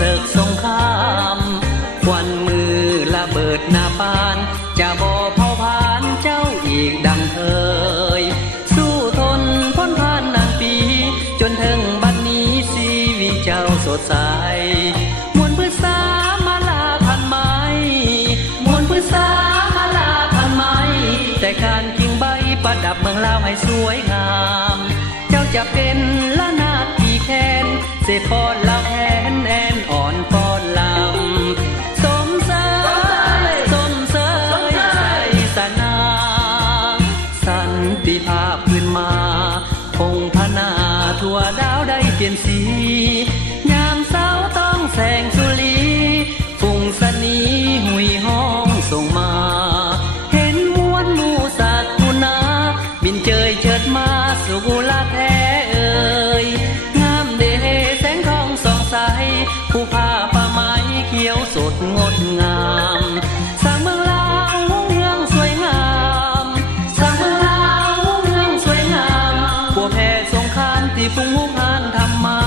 เสกสงครามควันมือระเบิดหน้าปานจะบ่เผาผลาญเจ้าอีกดังเคยสู้ทนพ้นผ่านนานปีจนถึงบัดนี้ชีวิตเจ้าสดใสมวลพฤกษามาลาพันไม้มวลพฤกษามาลาพันไม้แต่การกิ่งใบประดับเมืองลาวให้สวยงามเจ้าจะเป็นละนาดที่แค้นเสพอนลาวแค้นแอนอ่อนปอนลำสมเสยสมเสยใส่สนาสันติภาพขึ้นมาคงพนาทั่วดาวได้เปลี่ยนสียามเช้าต้องแสงสุรีฝุ่งสนีหุยห้องส่งมาเห็นมวลหมู่สัตว์กุณาบินเจยเชิดมาสู่กุลาแท้เอ่ยงามเดแสงทองส่องใสผู้ผ้าป่าไม้เขียวสดงดงามสร้างเมืองลาวรุ่งเรืองสวยงามสร้างเมืองลาวรุ่งเรืองสวยงามผัวแพ้สงครามที่ฟุ้งหุกหานทำมา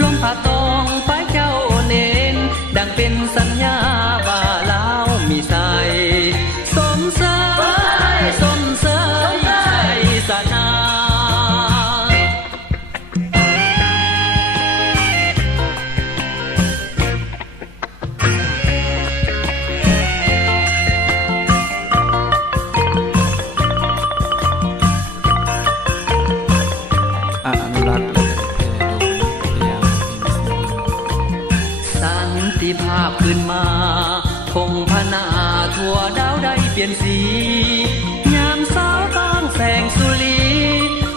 ลมผ่าตองป้ายเจ้าเน้นดังเป็นสัญญาว่าลาวมีใสสมเสยสมเสยใส่สนา อนุรักษ์และแพร่โดยพยายามสันติภาพขึ้นมาคงพนาทั่วดาวได้เปลี่ยนสียามเช้าต้องแสงสุรี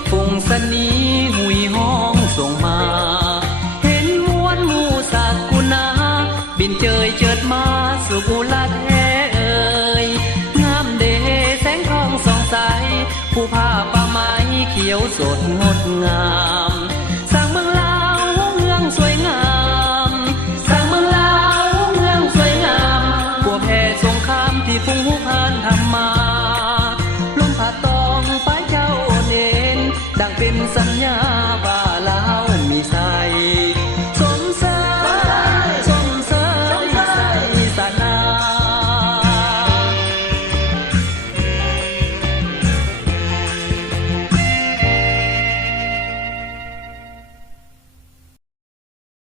ฝุ่งสนีหุยห้องส่งมาเห็นมวลหมู่สัตว์กุณาบินเจยเจิดมาสู่กุลาแท้เอ่ยงามเดแสงทองส่องใสผู้ผ้าป่าไม้เขียวสดงดงาม